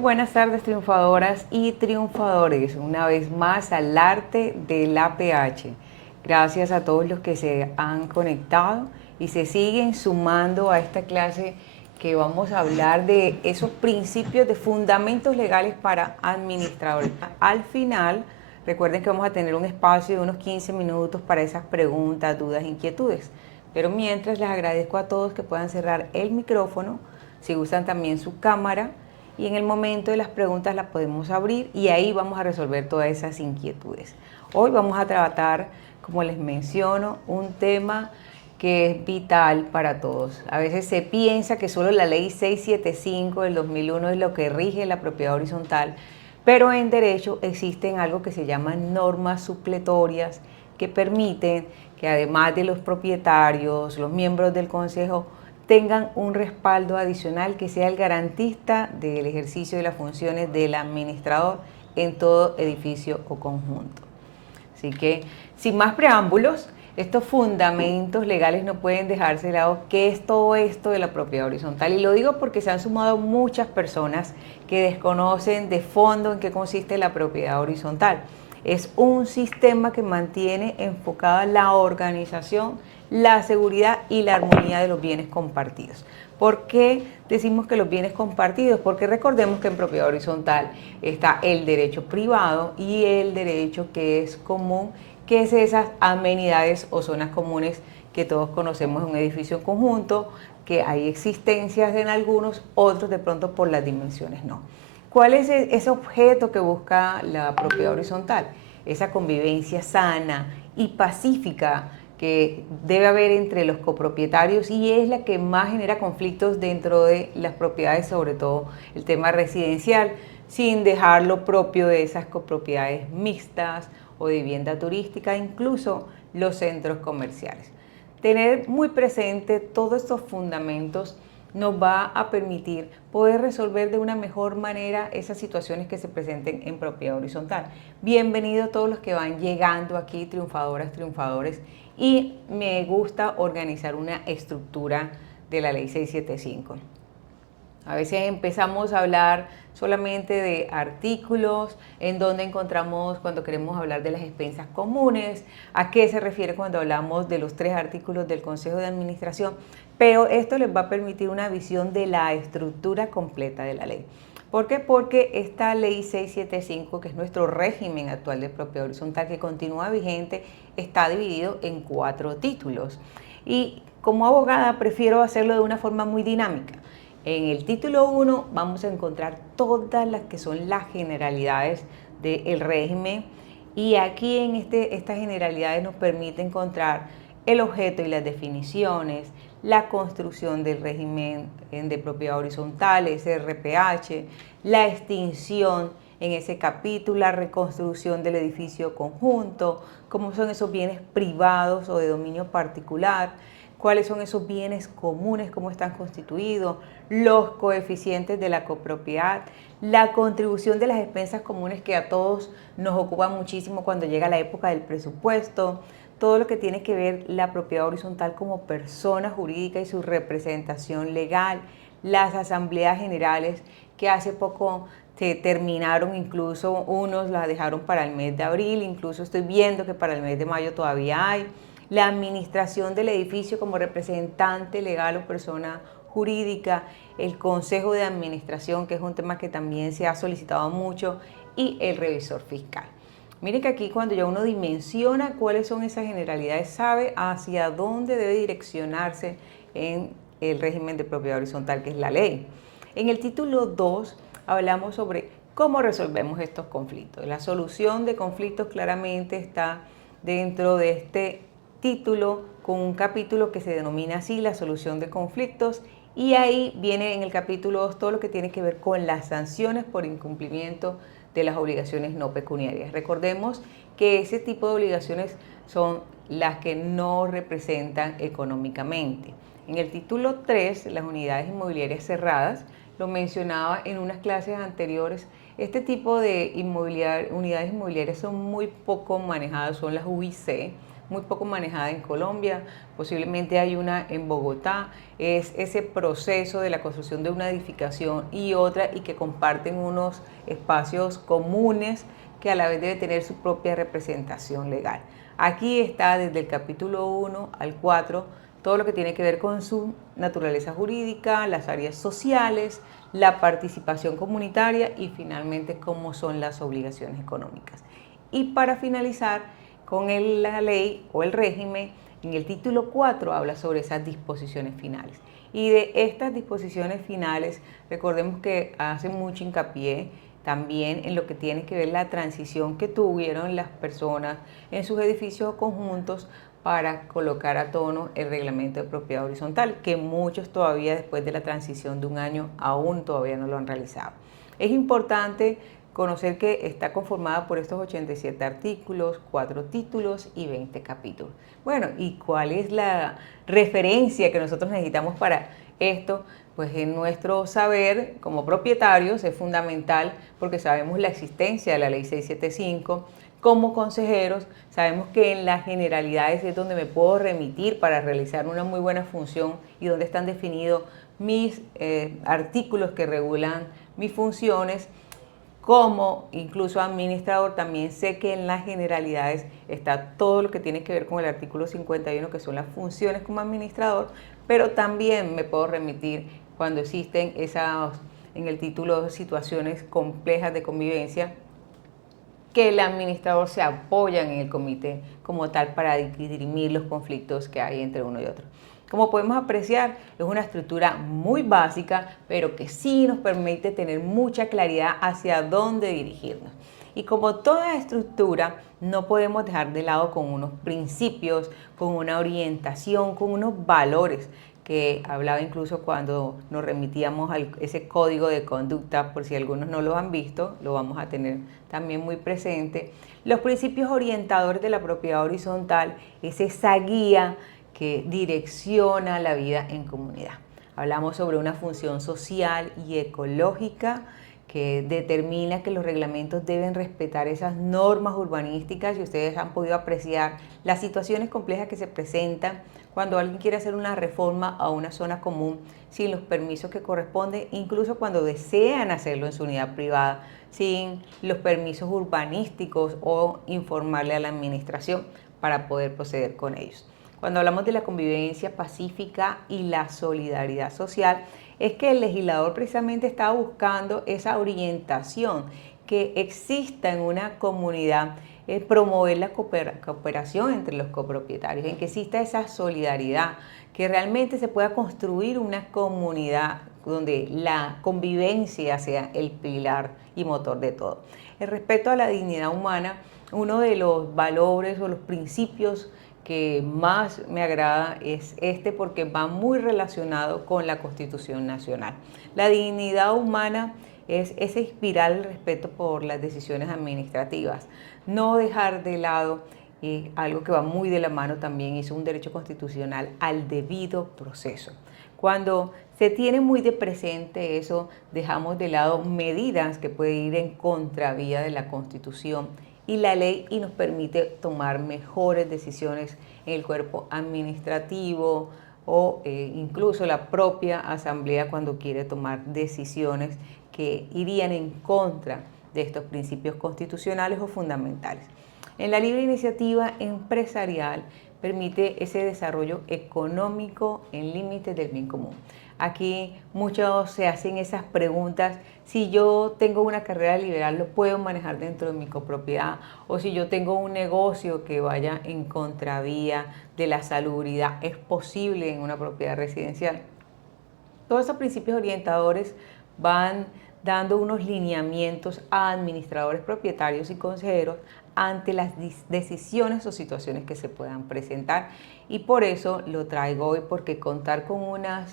buenas tardes, triunfadoras y triunfadores, una vez más al arte del APH. Gracias a todos los que se han conectado y se siguen sumando a esta clase que vamos a hablar de esos principios de fundamentos legales para administradores. Al final, recuerden que vamos a tener un espacio de unos 15 minutos para esas preguntas, dudas, inquietudes. Pero mientras, les agradezco a todos que puedan cerrar el micrófono, si gustan también su cámara, y en el momento de las preguntas las podemos abrir y ahí vamos a resolver todas esas inquietudes. Hoy vamos a tratar, como les menciono, un tema que es vital para todos. A veces se piensa que solo la ley 675 del 2001 es lo que rige la propiedad horizontal, pero en derecho existen algo que se llaman normas supletorias que permiten que además de los propietarios, los miembros del consejo, tengan un respaldo adicional que sea el garantista del ejercicio de las funciones del administrador en todo edificio o conjunto. Así que, sin más preámbulos, estos fundamentos legales no pueden dejarse de lado. ¿Qué es todo esto de la propiedad horizontal? Y lo digo porque se han sumado muchas personas que desconocen de fondo en qué consiste la propiedad horizontal. Es un sistema que mantiene enfocada la organización, la seguridad y la armonía de los bienes compartidos. ¿Por qué decimos que los bienes compartidos? Porque recordemos que en propiedad horizontal está el derecho privado y el derecho que es común, que es esas amenidades o zonas comunes que todos conocemos en un edificio en conjunto, que hay existencias en algunos, otros de pronto por las dimensiones no. ¿Cuál es ese objeto que busca la propiedad horizontal? Esa convivencia sana y pacífica que debe haber entre los copropietarios y es la que más genera conflictos dentro de las propiedades, sobre todo el tema residencial, sin dejar lo propio de esas copropiedades mixtas o de vivienda turística, incluso los centros comerciales. Tener muy presente todos estos fundamentos nos va a permitir poder resolver de una mejor manera esas situaciones que se presenten en propiedad horizontal. Bienvenidos todos los que van llegando aquí, triunfadoras, triunfadores, y me gusta organizar una estructura de la ley 675. A veces empezamos a hablar solamente de artículos, en donde encontramos cuando queremos hablar de las expensas comunes, a qué se refiere cuando hablamos de los 3 artículos del Consejo de Administración, pero esto les va a permitir una visión de la estructura completa de la ley. ¿Por qué? Porque esta ley 675, que es nuestro régimen actual de propiedad horizontal que continúa vigente, está dividido en 4 títulos. Y como abogada prefiero hacerlo de una forma muy dinámica. En el título 1 vamos a encontrar todas las que son las generalidades del régimen y aquí en estas generalidades nos permite encontrar el objeto y las definiciones, la construcción del régimen de propiedad horizontal, ese RPH, la extinción en ese capítulo, la reconstrucción del edificio conjunto, cómo son esos bienes privados o de dominio particular, cuáles son esos bienes comunes, cómo están constituidos, los coeficientes de la copropiedad, la contribución de las expensas comunes que a todos nos ocupa muchísimo cuando llega la época del presupuesto, todo lo que tiene que ver la propiedad horizontal como persona jurídica y su representación legal, las asambleas generales que hace poco se terminaron, incluso unos las dejaron para el mes de abril, incluso estoy viendo que para el mes de mayo todavía hay, la administración del edificio como representante legal o persona jurídica, el consejo de administración, que es un tema que también se ha solicitado mucho, y el revisor fiscal. Miren que aquí cuando ya uno dimensiona cuáles son esas generalidades, sabe hacia dónde debe direccionarse en el régimen de propiedad horizontal, que es la ley. En el título 2 hablamos sobre cómo resolvemos estos conflictos. La solución de conflictos claramente está dentro de este título con un capítulo que se denomina así, la solución de conflictos, y ahí viene en el capítulo 2 todo lo que tiene que ver con las sanciones por incumplimiento de las obligaciones no pecuniarias. Recordemos que ese tipo de obligaciones son las que no representan económicamente. En el título 3, las unidades inmobiliarias cerradas, lo mencionaba en unas clases anteriores, este tipo de unidades inmobiliarias son muy poco manejadas, son las UIC, muy poco manejada en Colombia, posiblemente hay una en Bogotá, es ese proceso de la construcción de una edificación y otra y que comparten unos espacios comunes que a la vez debe tener su propia representación legal. Aquí está desde el capítulo 1 al 4 todo lo que tiene que ver con su naturaleza jurídica, las áreas sociales, la participación comunitaria y finalmente cómo son las obligaciones económicas. Y para finalizar con la ley o el régimen, en el título 4 habla sobre esas disposiciones finales. Y de estas disposiciones finales, recordemos que hace mucho hincapié también en lo que tiene que ver la transición que tuvieron las personas en sus edificios o conjuntos para colocar a tono el reglamento de propiedad horizontal, que muchos todavía después de la transición de un año aún todavía no lo han realizado. Es importante conocer que está conformada por estos 87 artículos, 4 títulos y 20 capítulos. Bueno, ¿y cuál es la referencia que nosotros necesitamos para esto? Pues en nuestro saber como propietarios es fundamental porque sabemos la existencia de la ley 675. Como consejeros sabemos que en las generalidades es donde me puedo remitir para realizar una muy buena función y donde están definidos mis artículos que regulan mis funciones. Como incluso administrador también sé que en las generalidades está todo lo que tiene que ver con el artículo 51, que son las funciones como administrador, pero también me puedo remitir cuando existen esas, en el título, situaciones complejas de convivencia, que el administrador se apoya en el comité como tal para dirimir los conflictos que hay entre uno y otro. Como podemos apreciar, es una estructura muy básica, pero que sí nos permite tener mucha claridad hacia dónde dirigirnos. Y como toda estructura, no podemos dejar de lado con unos principios, con una orientación, con unos valores que hablaba incluso cuando nos remitíamos a ese código de conducta, por si algunos no lo han visto, lo vamos a tener también muy presente. Los principios orientadores de la propiedad horizontal es esa guía que direcciona la vida en comunidad. Hablamos sobre una función social y ecológica que determina que los reglamentos deben respetar esas normas urbanísticas y ustedes han podido apreciar las situaciones complejas que se presentan cuando alguien quiere hacer una reforma a una zona común sin los permisos que corresponden, incluso cuando desean hacerlo en su unidad privada, sin los permisos urbanísticos o informarle a la administración para poder proceder con ellos. Cuando hablamos de la convivencia pacífica y la solidaridad social, es que el legislador precisamente está buscando esa orientación, que exista en una comunidad, promover la cooperación entre los copropietarios, en que exista esa solidaridad, que realmente se pueda construir una comunidad donde la convivencia sea el pilar y motor de todo. El respeto a la dignidad humana, uno de los valores o los principios que más me agrada es este porque va muy relacionado con la Constitución Nacional. La dignidad humana es ese inspirar el respeto por las decisiones administrativas, no dejar de lado algo que va muy de la mano también, es un derecho constitucional al debido proceso. Cuando se tiene muy de presente eso, dejamos de lado medidas que pueden ir en contravía de la Constitución y la ley y nos permite tomar mejores decisiones en el cuerpo administrativo o incluso la propia asamblea cuando quiere tomar decisiones que irían en contra de estos principios constitucionales o fundamentales. En la libre iniciativa empresarial permite ese desarrollo económico en límites del bien común. Aquí muchos se hacen esas preguntas, si yo tengo una carrera liberal, ¿lo puedo manejar dentro de mi copropiedad? O si yo tengo un negocio que vaya en contravía de la salubridad, ¿es posible en una propiedad residencial? Todos esos principios orientadores van dando unos lineamientos a administradores, propietarios y consejeros ante las decisiones o situaciones que se puedan presentar. Y por eso lo traigo hoy, porque contar con una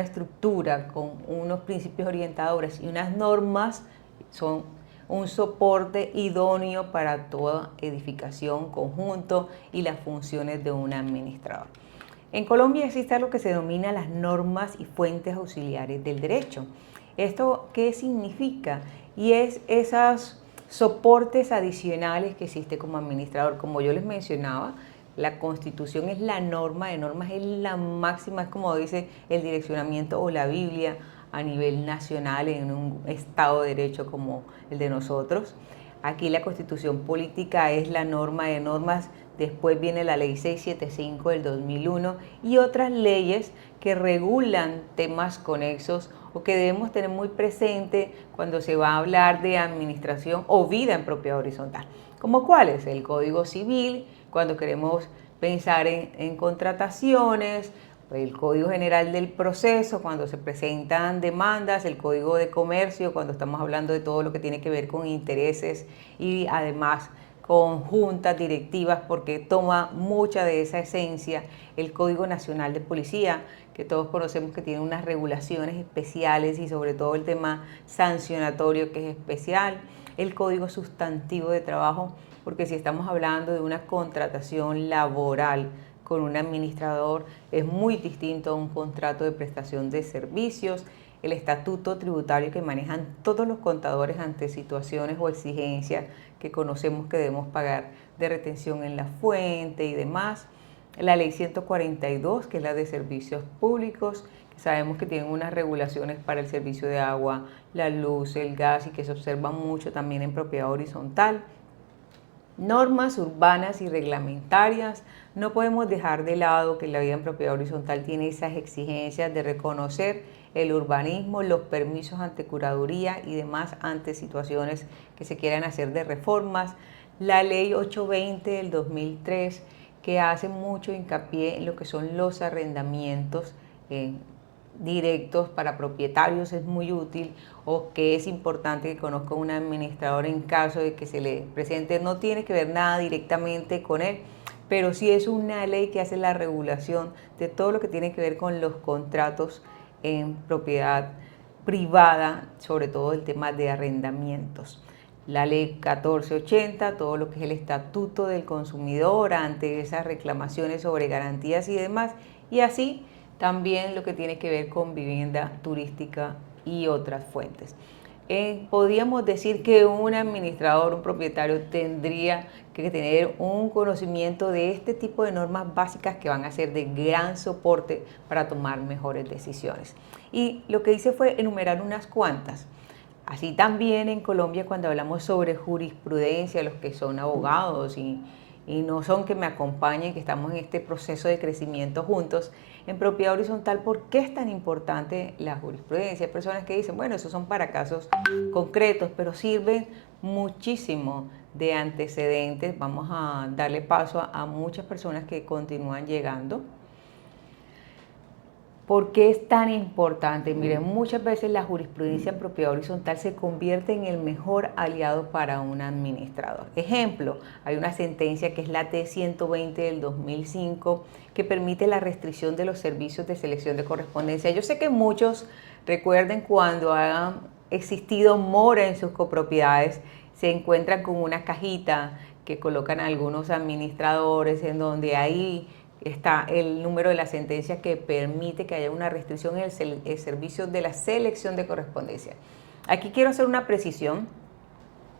estructura, con unos principios orientadores y unas normas son un soporte idóneo para toda edificación, conjunto y las funciones de un administrador. En Colombia existe algo que se denomina las normas y fuentes auxiliares del derecho. ¿Esto qué significa? Y es esos soportes adicionales que existe como administrador. Como yo les mencionaba, La Constitución es la norma de normas, es la máxima, es como dice el direccionamiento o la Biblia a nivel nacional en un Estado de Derecho como el de nosotros. Aquí la Constitución política es la norma de normas, después viene la Ley 675 del 2001 y otras leyes que regulan temas conexos o que debemos tener muy presente cuando se va a hablar de administración o vida en propiedad horizontal. ¿Como cuáles? El Código Civil, cuando queremos pensar en contrataciones, el Código General del Proceso, cuando se presentan demandas, el Código de Comercio, cuando estamos hablando de todo lo que tiene que ver con intereses y además con juntas directivas, porque toma mucha de esa esencia, el Código Nacional de Policía, que todos conocemos que tiene unas regulaciones especiales y sobre todo el tema sancionatorio que es especial, el Código Sustantivo de Trabajo, porque si estamos hablando de una contratación laboral con un administrador, es muy distinto a un contrato de prestación de servicios, el estatuto tributario que manejan todos los contadores ante situaciones o exigencias que conocemos que debemos pagar de retención en la fuente y demás, la ley 142, que es la de servicios públicos, que sabemos que tienen unas regulaciones para el servicio de agua, la luz, el gas y que se observan mucho también en propiedad horizontal. Normas urbanas y reglamentarias. No podemos dejar de lado que la vida en propiedad horizontal tiene esas exigencias de reconocer el urbanismo, los permisos ante curaduría y demás ante situaciones que se quieran hacer de reformas. La ley 820 del 2003, que hace mucho hincapié en lo que son los arrendamientos directos para propietarios, es muy útil, o que es importante que conozca un administrador en caso de que se le presente. No tiene que ver nada directamente con él, pero sí es una ley que hace la regulación de todo lo que tiene que ver con los contratos en propiedad privada, sobre todo el tema de arrendamientos. La ley 1480, todo lo que es el estatuto del consumidor ante esas reclamaciones sobre garantías y demás, y así también lo que tiene que ver con vivienda turística y otras fuentes. Podríamos decir que un administrador, un propietario tendría que tener un conocimiento de este tipo de normas básicas que van a ser de gran soporte para tomar mejores decisiones. Y lo que hice fue enumerar unas cuantas. Así también en Colombia, cuando hablamos sobre jurisprudencia, los que son abogados y no son que me acompañen, que estamos en este proceso de crecimiento juntos, en propiedad horizontal, ¿por qué es tan importante la jurisprudencia? Hay personas que dicen, bueno, esos son para casos concretos, pero sirven muchísimo de antecedentes. Vamos a darle paso a muchas personas que continúan llegando. ¿Por qué es tan importante? Miren, muchas veces la jurisprudencia en propiedad horizontal se convierte en el mejor aliado para un administrador. Ejemplo, hay una sentencia que es la T120 del 2005 que permite la restricción de los servicios de selección de correspondencia. Yo sé que muchos recuerden cuando ha existido mora en sus copropiedades, se encuentran con una cajita que colocan algunos administradores en donde ahí está el número de la sentencia que permite que haya una restricción en el servicio de la selección de correspondencia. Aquí quiero hacer una precisión,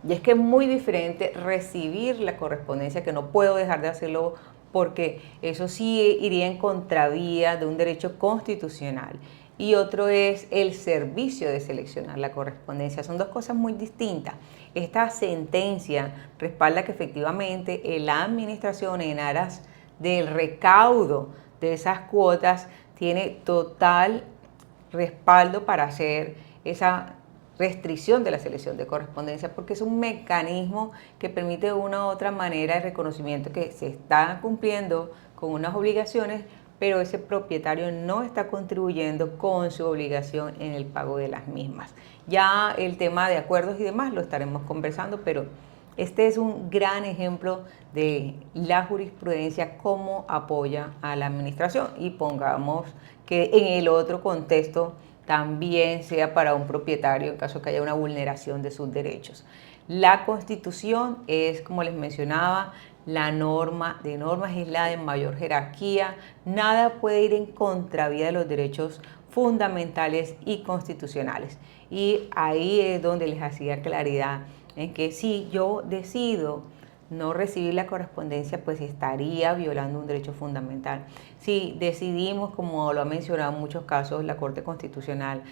y es que es muy diferente recibir la correspondencia, que no puedo dejar de hacerlo porque eso sí iría en contravía de un derecho constitucional. Y otro es el servicio de seleccionar la correspondencia. Son dos cosas muy distintas. Esta sentencia respalda que efectivamente la administración en aras del recaudo de esas cuotas tiene total respaldo para hacer esa restricción de la selección de correspondencia, porque es un mecanismo que permite de una u otra manera el reconocimiento que se está cumpliendo con unas obligaciones, pero ese propietario no está contribuyendo con su obligación en el pago de las mismas. Ya el tema de acuerdos y demás lo estaremos conversando, pero este es un gran ejemplo de la jurisprudencia, cómo apoya a la administración, y pongamos que en el otro contexto también sea para un propietario en caso que haya una vulneración de sus derechos. La Constitución es, como les mencionaba, la norma de normas, es la de mayor jerarquía. Nada puede ir en contravía de los derechos fundamentales y constitucionales. Y ahí es donde les hacía claridad en que si yo decido no recibir la correspondencia, pues estaría violando un derecho fundamental. Si decidimos, como lo ha mencionado en muchos casos la Corte Constitucional,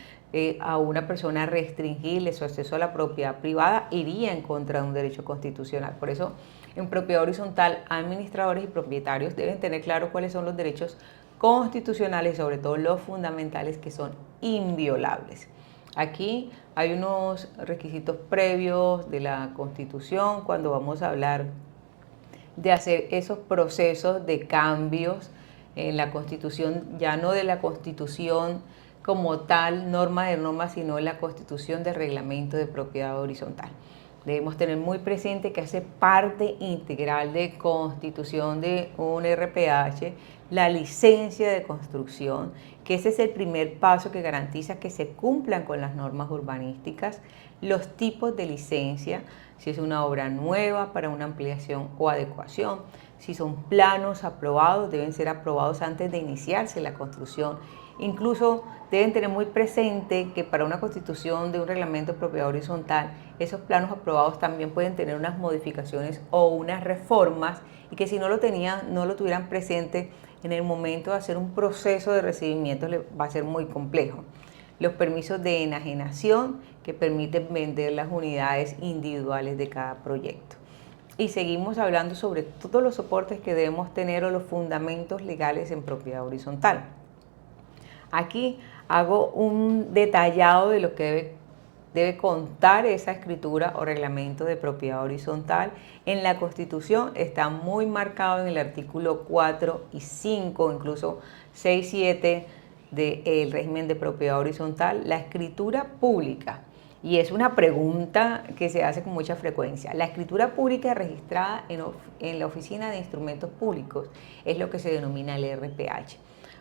a una persona restringirle su acceso a la propiedad privada, iría en contra de un derecho constitucional. Por eso, en propiedad horizontal, administradores y propietarios deben tener claro cuáles son los derechos constitucionales y sobre todo los fundamentales, que son inviolables. Aquí hay unos requisitos previos de la Constitución cuando vamos a hablar de hacer esos procesos de cambios en la Constitución, ya no de la Constitución como tal, norma de normas, sino en la Constitución de reglamento de propiedad horizontal. Debemos tener muy presente que hace parte integral de constitución de un RPH la licencia de construcción, que ese es el primer paso que garantiza que se cumplan con las normas urbanísticas, los tipos de licencia, si es una obra nueva para una ampliación o adecuación, si son planos aprobados, deben ser aprobados antes de iniciarse la construcción. Incluso deben tener muy presente que para una constitución de un reglamento de propiedad horizontal, esos planos aprobados también pueden tener unas modificaciones o unas reformas, y que si no lo tuvieran presente en el momento de hacer un proceso de recibimiento, va a ser muy complejo. Los permisos de enajenación, que permiten vender las unidades individuales de cada proyecto. Y seguimos hablando sobre todos los soportes que debemos tener o los fundamentos legales en propiedad horizontal. Aquí hago un detallado de lo que debe contar esa escritura o reglamento de propiedad horizontal. En la Constitución está muy marcado en el artículo 4 y 5, incluso 6 y 7 del régimen de propiedad horizontal, la escritura pública. Y es una pregunta que se hace con mucha frecuencia. La escritura pública registrada en la Oficina de Instrumentos Públicos es lo que se denomina el RPH.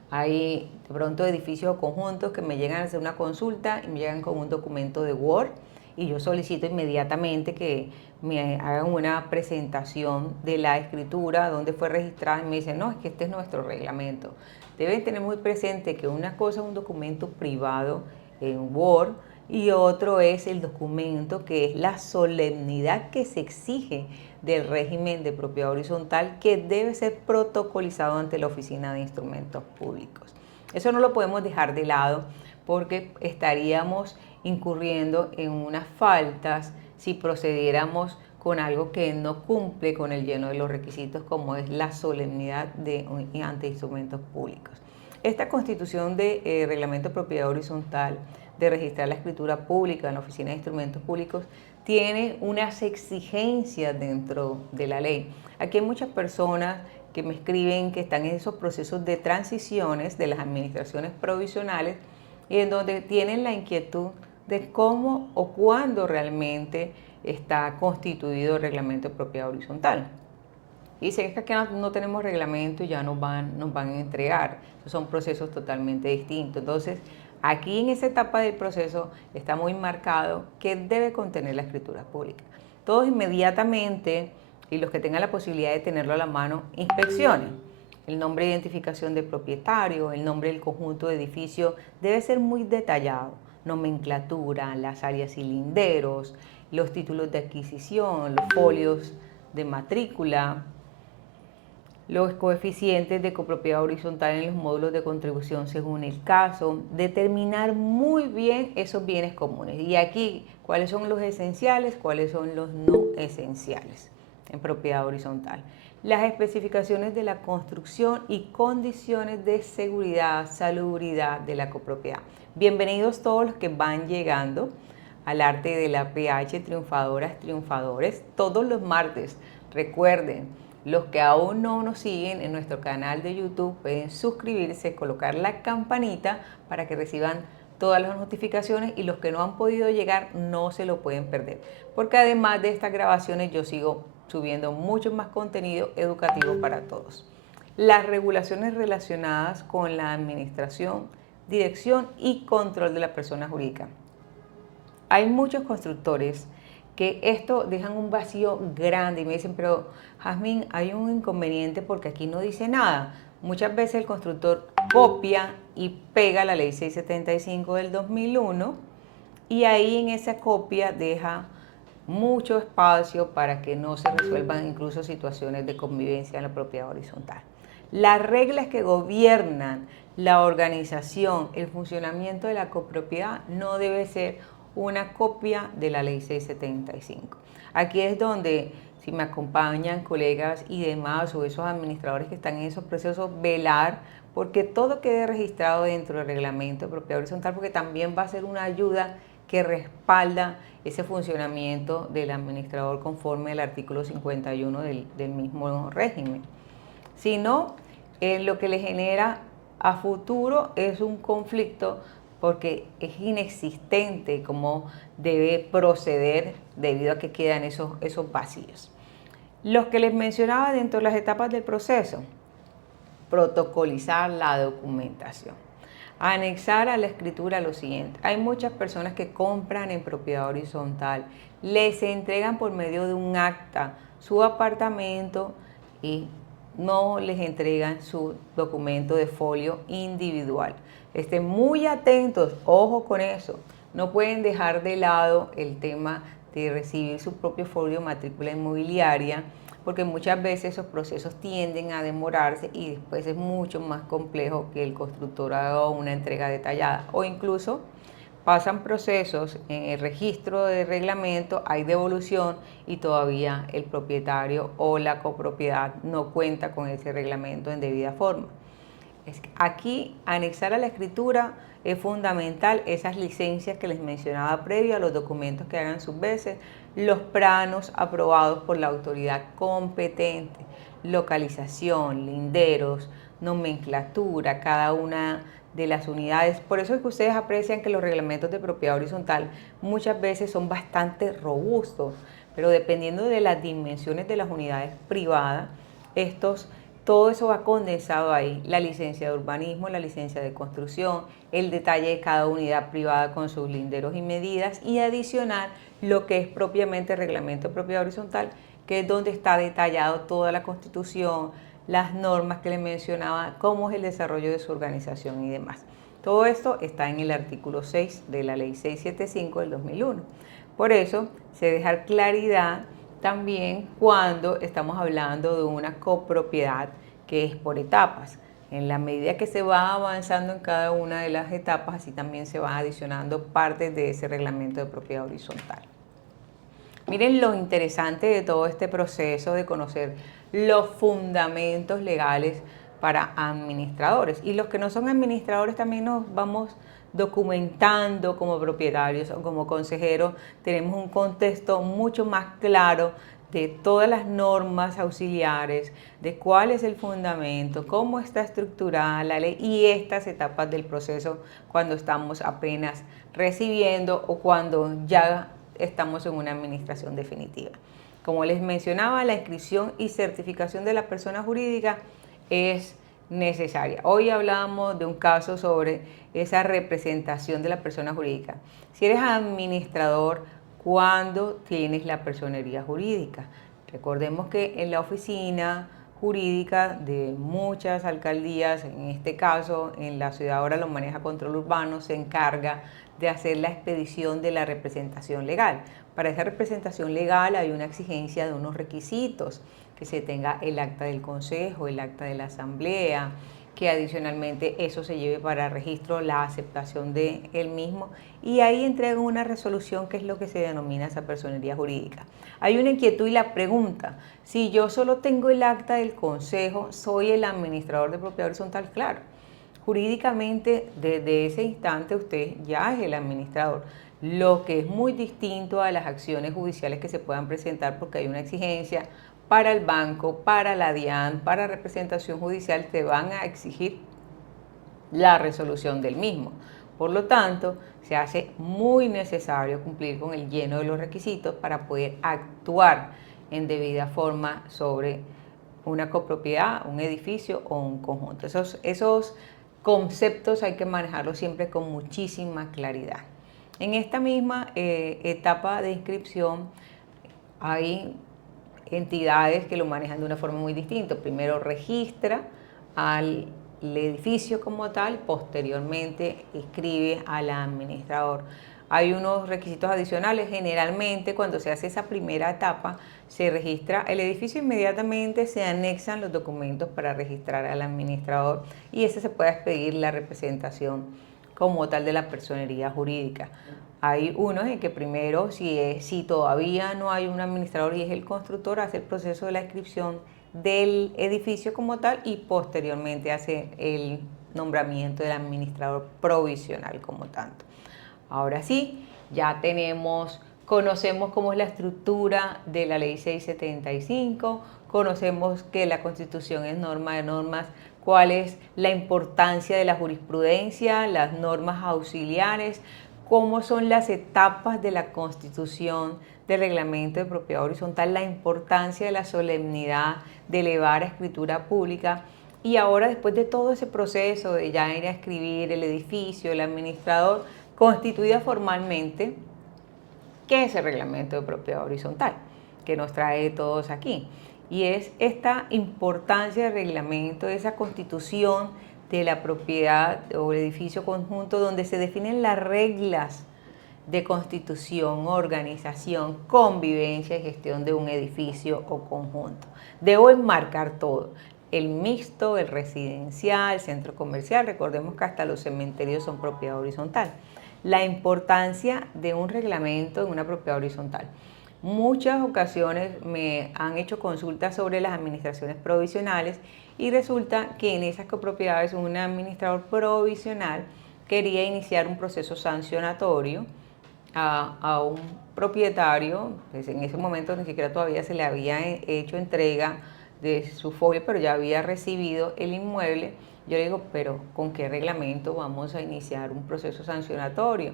Hay de pronto edificios o conjuntos que me llegan a hacer una consulta y me llegan con un documento de Word, y yo solicito inmediatamente que me hagan una presentación de la escritura donde fue registrada, y me dicen, no, es que este es nuestro reglamento. Deben tener muy presente que una cosa es un documento privado en Word y otro es el documento que es la solemnidad que se exige del régimen de propiedad horizontal, que debe ser protocolizado ante la Oficina de Instrumentos Públicos. Eso no lo podemos dejar de lado porque estaríamos incurriendo en unas faltas si procediéramos con algo que no cumple con el lleno de los requisitos, como es la solemnidad ante instrumentos públicos. Esta constitución de reglamento de propiedad horizontal, de registrar la escritura pública en la Oficina de Instrumentos Públicos, tiene unas exigencias dentro de la ley. Aquí hay muchas personas que me escriben que están en esos procesos de transiciones de las administraciones provisionales y en donde tienen la inquietud de cómo o cuándo realmente está constituido el reglamento de propiedad horizontal. Y si es que aquí no tenemos reglamento y ya nos van a entregar. Son procesos totalmente distintos. Entonces, aquí en esa etapa del proceso está muy marcado qué debe contener la escritura pública. Todos inmediatamente, y los que tengan la posibilidad de tenerlo a la mano, inspeccionen. El nombre de identificación del propietario, el nombre del conjunto de edificio debe ser muy detallado. Nomenclatura, las áreas cilinderos, los títulos de adquisición, los folios de matrícula, los coeficientes de copropiedad horizontal en los módulos de contribución según el caso, determinar muy bien esos bienes comunes. Y aquí, cuáles son los esenciales, cuáles son los no esenciales en propiedad horizontal. Las especificaciones de la construcción y condiciones de seguridad, salubridad de la copropiedad. Bienvenidos todos los que van llegando al arte de la PH, triunfadoras, triunfadores, todos los martes. Recuerden, los que aún no nos siguen en nuestro canal de YouTube pueden suscribirse, colocar la campanita para que reciban todas las notificaciones, y los que no han podido llegar no se lo pueden perder, porque además de estas grabaciones yo sigo subiendo mucho más contenido educativo para todos. Las regulaciones relacionadas con la administración, dirección y control de la persona jurídica. Hay muchos constructores que esto dejan un vacío grande y me dicen, pero Jazmín, hay un inconveniente porque aquí no dice nada. Muchas veces el constructor copia y pega la ley 675 del 2001 y ahí en esa copia deja mucho espacio para que no se resuelvan incluso situaciones de convivencia en la propiedad horizontal. Las reglas que gobiernan la organización, el funcionamiento de la copropiedad no debe ser una copia de la ley 675. Aquí es donde, si me acompañan colegas y demás o esos administradores que están en esos procesos, velar porque todo quede registrado dentro del reglamento de propiedad horizontal, porque también va a ser una ayuda que respalda ese funcionamiento del administrador conforme al artículo 51 del mismo régimen. Si no, lo que le genera a futuro es un conflicto porque es inexistente cómo debe proceder debido a que quedan esos vacíos. Los que les mencionaba dentro de las etapas del proceso: protocolizar la documentación, anexar a la escritura lo siguiente. Hay muchas personas que compran en propiedad horizontal, les entregan por medio de un acta su apartamento y no les entregan su documento de folio individual. Estén muy atentos, ojo con eso. No pueden dejar de lado el tema de recibir su propio folio matrícula inmobiliaria, porque muchas veces esos procesos tienden a demorarse y después es mucho más complejo que el constructor haga una entrega detallada, o incluso pasan procesos en el registro de reglamento, hay devolución y todavía el propietario o la copropiedad no cuenta con ese reglamento en debida forma. Aquí, anexar a la escritura es fundamental esas licencias que les mencionaba previo a los documentos que hagan sus veces, los planos aprobados por la autoridad competente, localización, linderos, nomenclatura, cada una de las unidades. Por eso es que ustedes aprecian que los reglamentos de propiedad horizontal muchas veces son bastante robustos, pero dependiendo de las dimensiones de las unidades privadas, todo eso va condensado ahí: la licencia de urbanismo, la licencia de construcción, el detalle de cada unidad privada con sus linderos y medidas, y adicional lo que es propiamente el reglamento de propiedad horizontal, que es donde está detallado toda la constitución, las normas que les mencionaba, cómo es el desarrollo de su organización y demás. Todo esto está en el artículo 6 de la ley 675 del 2001. Por eso se deja claridad también cuando estamos hablando de una copropiedad que es por etapas. En la medida que se va avanzando en cada una de las etapas, así también se van adicionando partes de ese reglamento de propiedad horizontal. Miren lo interesante de todo este proceso de conocer los fundamentos legales para administradores. Y los que no son administradores también nos vamos documentando como propietarios o como consejeros. Tenemos un contexto mucho más claro de todas las normas auxiliares, de cuál es el fundamento, cómo está estructurada la ley y estas etapas del proceso cuando estamos apenas recibiendo o cuando ya estamos en una administración definitiva. Como les mencionaba, la inscripción y certificación de la persona jurídica es necesaria. Hoy hablamos de un caso sobre esa representación de la persona jurídica. Si eres administrador, ¿cuándo tienes la personería jurídica? Recordemos que en la oficina jurídica de muchas alcaldías, en este caso en la ciudad ahora lo maneja Control Urbano, se encarga de hacer la expedición de la representación legal. Para esa representación legal hay una exigencia de unos requisitos: que se tenga el acta del consejo, el acta de la asamblea, que adicionalmente eso se lleve para registro la aceptación de él mismo, y ahí entregan una resolución que es lo que se denomina esa personería jurídica. Hay una inquietud y la pregunta: si yo solo tengo el acta del consejo, ¿soy el administrador de propiedad horizontal? Claro, jurídicamente desde ese instante usted ya es el administrador. Lo que es muy distinto a las acciones judiciales que se puedan presentar, porque hay una exigencia para el banco, para la DIAN, para representación judicial, te van a exigir la resolución del mismo. Por lo tanto, se hace muy necesario cumplir con el lleno de los requisitos para poder actuar en debida forma sobre una copropiedad, un edificio o un conjunto. Esos conceptos hay que manejarlos siempre con muchísima claridad. En esta misma etapa de inscripción hay entidades que lo manejan de una forma muy distinta. Primero registra al edificio como tal, posteriormente inscribe al administrador. hay unos requisitos adicionales. Generalmente cuando se hace esa primera etapa, se registra el edificio, inmediatamente se anexan los documentos para registrar al administrador y ese se puede expedir la representación como tal de la personería jurídica. Hay unos en que primero, si todavía no hay un administrador y es el constructor, hace el proceso de la inscripción del edificio como tal y posteriormente hace el nombramiento del administrador provisional como tanto. Ahora sí, ya conocemos cómo es la estructura de la ley 675, conocemos que la Constitución es norma de normas, cuál es la importancia de la jurisprudencia, las normas auxiliares, cómo son las etapas de la constitución del reglamento de propiedad horizontal, la importancia de la solemnidad de elevar a escritura pública. Y ahora, después de todo ese proceso de ya ir a escribir el edificio, el administrador, constituida formalmente, ¿qué es el reglamento de propiedad horizontal? Que nos trae todos aquí. Y es esta importancia del reglamento, de esa constitución de la propiedad o el edificio conjunto donde se definen las reglas de constitución, organización, convivencia y gestión de un edificio o conjunto. Debo enmarcar todo, el mixto, el residencial, el centro comercial, recordemos que hasta los cementerios son propiedad horizontal. La importancia de un reglamento en una propiedad horizontal. Muchas ocasiones me han hecho consultas sobre las administraciones provisionales y resulta que en esas copropiedades un administrador provisional quería iniciar un proceso sancionatorio a un propietario, pues en ese momento ni siquiera todavía se le había hecho entrega de su folio, pero ya había recibido el inmueble. Yo le digo, pero ¿con qué reglamento vamos a iniciar un proceso sancionatorio?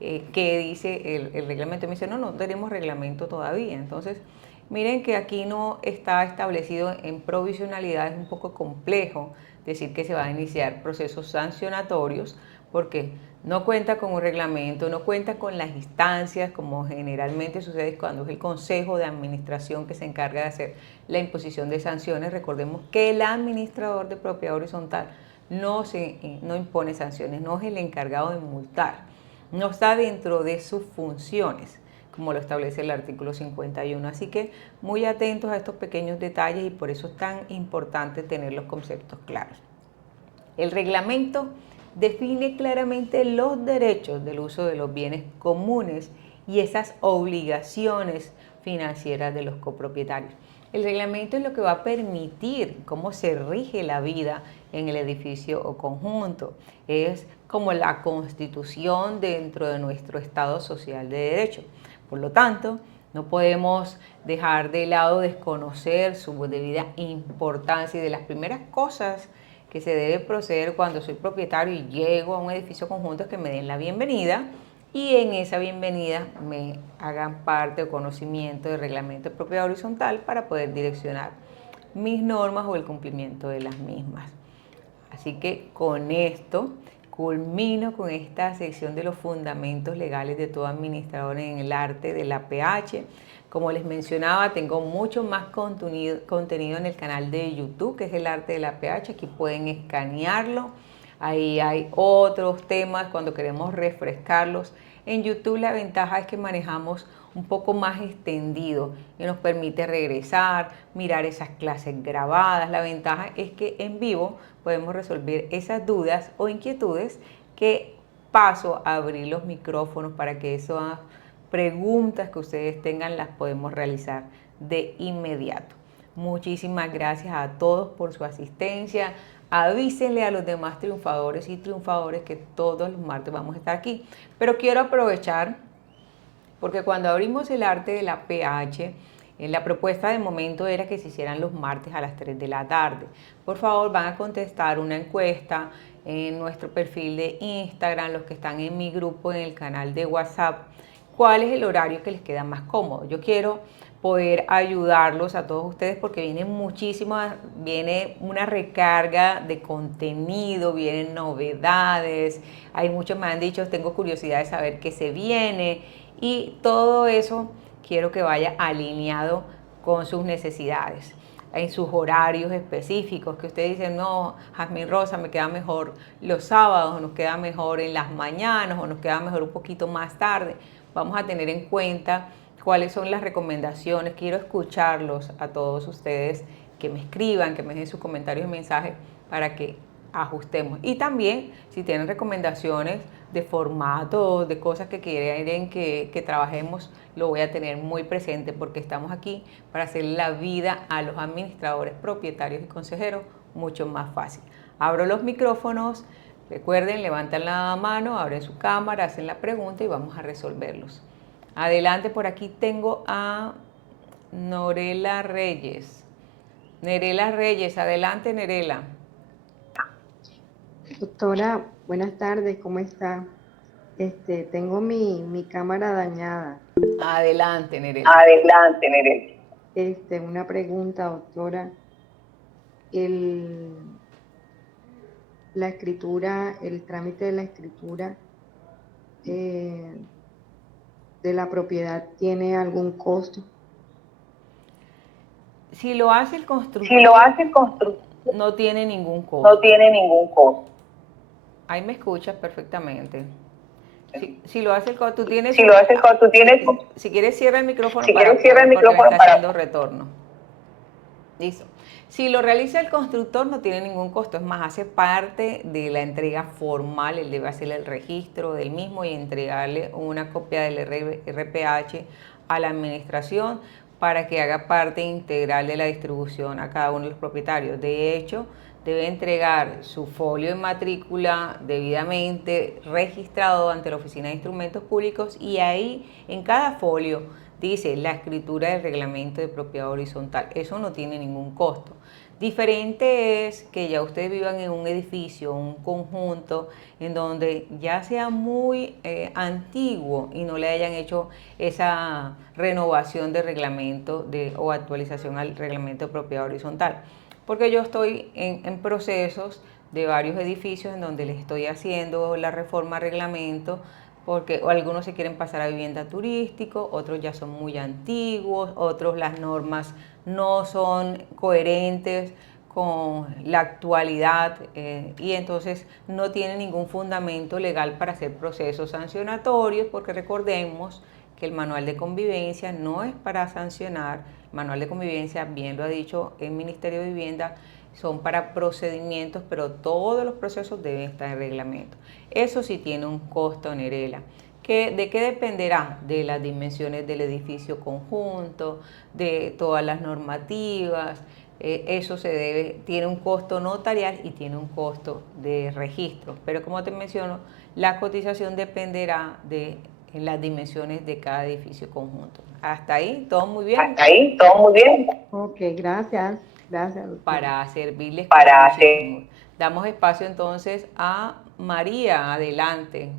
¿Qué dice el reglamento? Me dice, no tenemos reglamento todavía. Entonces, miren que aquí no está establecido en provisionalidad, es un poco complejo decir que se va a iniciar procesos sancionatorios porque no cuenta con un reglamento, no cuenta con las instancias, como generalmente sucede cuando es el Consejo de Administración que se encarga de hacer la imposición de sanciones. Recordemos que el administrador de propiedad horizontal no impone sanciones, no es el encargado de multar, no está dentro de sus funciones, como lo establece el artículo 51. Así que muy atentos a estos pequeños detalles y por eso es tan importante tener los conceptos claros. El reglamento define claramente los derechos del uso de los bienes comunes y esas obligaciones financieras de los copropietarios. El reglamento es lo que va a permitir cómo se rige la vida en el edificio o conjunto. Es como la constitución dentro de nuestro Estado social de derecho. Por lo tanto, no podemos dejar de lado desconocer su debida importancia y de las primeras cosas que se debe proceder cuando soy propietario y llego a un edificio conjunto es que me den la bienvenida y en esa bienvenida me hagan parte o conocimiento del reglamento de propiedad horizontal para poder direccionar mis normas o el cumplimiento de las mismas. Así que con esto culmino con esta sección de los fundamentos legales de todo administrador en el arte de la PH. Como les mencionaba, tengo mucho más contenido en el canal de YouTube, que es el arte de la PH. Aquí pueden escanearlo. Ahí hay otros temas cuando queremos refrescarlos. En YouTube la ventaja es que manejamos un poco más extendido y nos permite regresar, mirar esas clases grabadas. La ventaja es que en vivo podemos resolver esas dudas o inquietudes que paso a abrir los micrófonos para que esas preguntas que ustedes tengan las podemos realizar de inmediato. Muchísimas gracias a todos por su asistencia. Avísenle a los demás triunfadores y triunfadores que todos los martes vamos a estar aquí. Pero quiero aprovechar porque cuando abrimos el arte de la PH, la propuesta de momento era que se hicieran los martes a las 3 de la tarde. Por favor, van a contestar una encuesta en nuestro perfil de Instagram, los que están en mi grupo, en el canal de WhatsApp, cuál es el horario que les queda más cómodo. Yo quiero poder ayudarlos a todos ustedes porque viene una recarga de contenido, vienen novedades, hay muchos me han dicho, tengo curiosidad de saber qué se viene y todo eso quiero que vaya alineado con sus necesidades. en sus horarios específicos, que ustedes dicen, no, Jazmín Rosa, me queda mejor los sábados, o nos queda mejor en las mañanas, o nos queda mejor un poquito más tarde. Vamos a tener en cuenta cuáles son las recomendaciones. Quiero escucharlos a todos ustedes, que me escriban, que me dejen sus comentarios y mensajes para que ajustemos. Y también, si tienen recomendaciones de formato, de cosas que quieren que trabajemos, lo voy a tener muy presente, porque estamos aquí para hacer la vida a los administradores, propietarios y consejeros mucho más fácil. Abro los micrófonos, recuerden, levantan la mano, abren su cámara, hacen la pregunta y vamos a resolverlos. Adelante, por aquí tengo a Norela Reyes. Nerela Reyes, adelante Nerela. Doctora, buenas tardes, ¿cómo está? Tengo mi cámara dañada. Adelante Nerela. Adelante, Nerel. Una pregunta, doctora. El, la escritura, el trámite de la escritura eh, de la propiedad tiene algún costo. Si lo hace el constructor, Si lo hace el constructor, no tiene ningún costo. no tiene ningún costo. Ahí me escuchas perfectamente. Si lo hace el tú tienes. Si lo hace el tú tienes. Si quieres, cierra el micrófono, Si quieres, cierra el micrófono porque me está para. haciendo retorno. Listo. Si lo realiza el constructor, no tiene ningún costo. Es más, hace parte de la entrega formal. Él debe hacer el registro del mismo y entregarle una copia del RPH a la administración para que haga parte integral de la distribución a cada uno de los propietarios. De hecho, debe entregar su folio de matrícula debidamente registrado ante la Oficina de Instrumentos Públicos, y ahí en cada folio dice la escritura del reglamento de propiedad horizontal. Eso no tiene ningún costo. Diferente es que ya ustedes vivan en un edificio, un conjunto, en donde ya sea muy antiguo y no le hayan hecho esa renovación de reglamento o actualización al reglamento de propiedad horizontal. Porque yo estoy en procesos de varios edificios en donde les estoy haciendo la reforma reglamento, porque algunos se quieren pasar a vivienda turístico, otros ya son muy antiguos, otros las normas no son coherentes con la actualidad y entonces no tienen ningún fundamento legal para hacer procesos sancionatorios, porque recordemos que el manual de convivencia no es para sancionar. El manual de convivencia, bien lo ha dicho el Ministerio de Vivienda, son para procedimientos, pero todos los procesos deben estar en reglamento. Eso sí tiene un costo, Nerela. ¿De qué dependerá? De las dimensiones del edificio conjunto, de todas las normativas. Eso tiene un costo notarial y tiene un costo de registro. Pero como te menciono, la cotización dependerá de las dimensiones de cada edificio conjunto. Hasta ahí, todo muy bien. Hasta ahí, todo muy bien. Ok, gracias. Gracias, doctora. Para servirles para muchísimo. Damos espacio entonces a María. Adelante.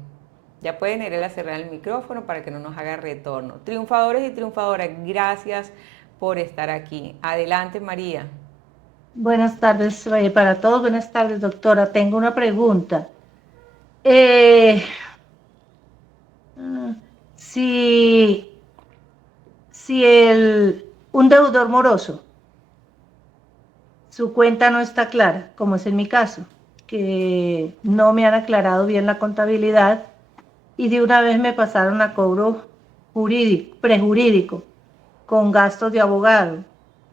Ya pueden ir a cerrar el micrófono para que no nos haga retorno. Triunfadores y triunfadoras, gracias por estar aquí. Adelante, María. Buenas tardes para todos. Buenas tardes, doctora. Tengo una pregunta. Si un deudor moroso, su cuenta no está clara, como es en mi caso, que no me han aclarado bien la contabilidad y de una vez me pasaron a cobro prejurídico, con gastos de abogado.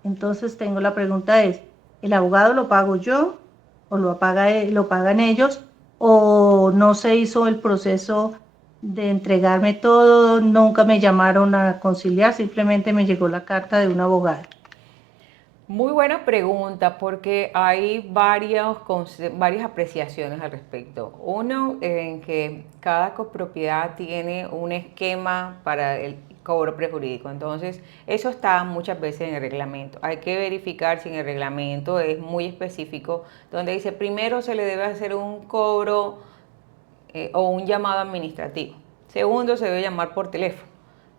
Entonces tengo la pregunta es, ¿el abogado lo pago yo o lo pagan ellos, o no se hizo el proceso de entregarme todo, nunca me llamaron a conciliar, simplemente me llegó la carta de un abogado? Muy buena pregunta, porque hay varias apreciaciones al respecto. Uno, en que cada copropiedad tiene un esquema para el cobro prejurídico. Entonces, eso está muchas veces en el reglamento. Hay que verificar si en el reglamento es muy específico, donde dice primero se le debe hacer un cobro o un llamado administrativo. Segundo, se debe llamar por teléfono.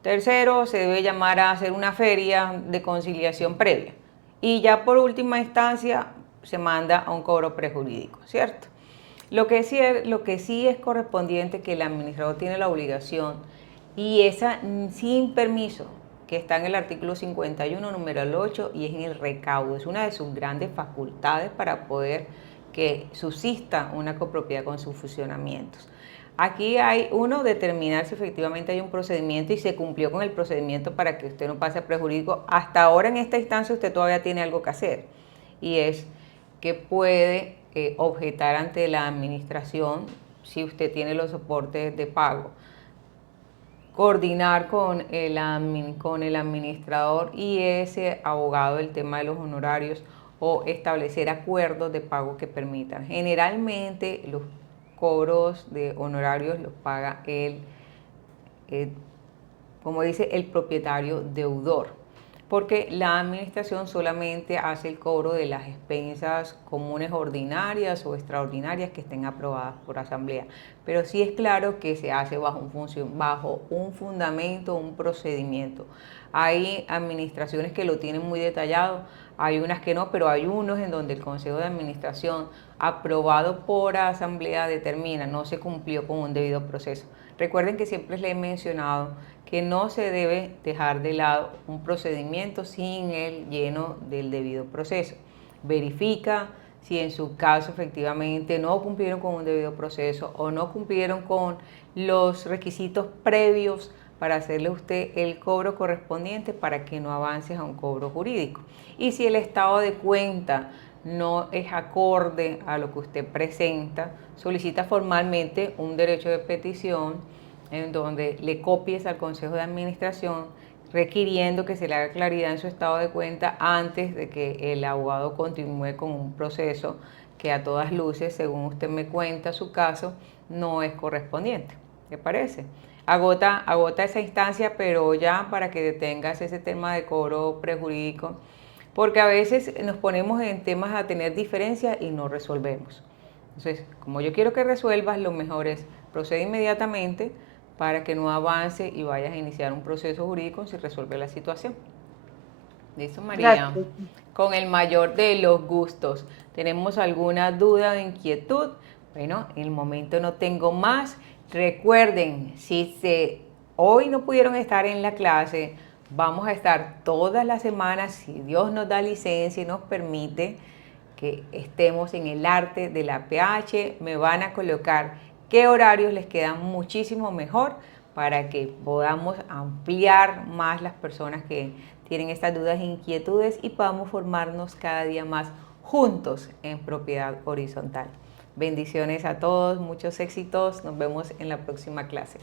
Tercero, se debe llamar a hacer una feria de conciliación previa. Y ya por última instancia se manda a un cobro prejurídico, ¿cierto? Lo que sí es correspondiente, que el administrador tiene la obligación, y esa sin permiso, que está en el artículo 51, numeral 8, y es en el recaudo. Es una de sus grandes facultades para poder que subsista una copropiedad con sus funcionamientos. Aquí hay determinar si efectivamente hay un procedimiento y se cumplió con el procedimiento para que usted no pase a prejurídico. Hasta ahora en esta instancia usted todavía tiene algo que hacer, y es que puede objetar ante la administración si usted tiene los soportes de pago, coordinar con el administrador y ese abogado el tema de los honorarios o establecer acuerdos de pago que permitan. Generalmente los cobros de honorarios los paga como dice, el propietario deudor, porque la administración solamente hace el cobro de las expensas comunes ordinarias o extraordinarias que estén aprobadas por asamblea. Pero sí es claro que se hace bajo un fundamento, un procedimiento. Hay administraciones que lo tienen muy detallado, hay unas que no, pero hay unos en donde el Consejo de Administración aprobado por asamblea determina no se cumplió con un debido proceso. Recuerden que siempre les he mencionado que no se debe dejar de lado un procedimiento sin el lleno del debido proceso. Verifica si en su caso efectivamente no cumplieron con un debido proceso o no cumplieron con los requisitos previos para hacerle a usted el cobro correspondiente para que no avances a un cobro jurídico. Y si el estado de cuenta no es acorde a lo que usted presenta, solicita formalmente un derecho de petición en donde le copies al Consejo de Administración requiriendo que se le haga claridad en su estado de cuenta antes de que el abogado continúe con un proceso que a todas luces, según usted me cuenta su caso, no es correspondiente. ¿Te parece? Agota esa instancia, pero ya para que detengas ese tema de cobro prejurídico, porque a veces nos ponemos en temas a tener diferencias y no resolvemos. Entonces, como yo quiero que resuelvas, lo mejor es proceder inmediatamente para que no avance y vayas a iniciar un proceso jurídico si resuelve la situación. ¿Listo, María? Gracias. Con el mayor de los gustos. ¿Tenemos alguna duda o inquietud? Bueno, en el momento no tengo más. Recuerden, hoy no pudieron estar en la clase, vamos a estar todas las semanas, si Dios nos da licencia y nos permite que estemos en el arte de la PH. Me van a colocar qué horarios les quedan muchísimo mejor para que podamos ampliar más las personas que tienen estas dudas e inquietudes y podamos formarnos cada día más juntos en propiedad horizontal. Bendiciones a todos, muchos éxitos, nos vemos en la próxima clase.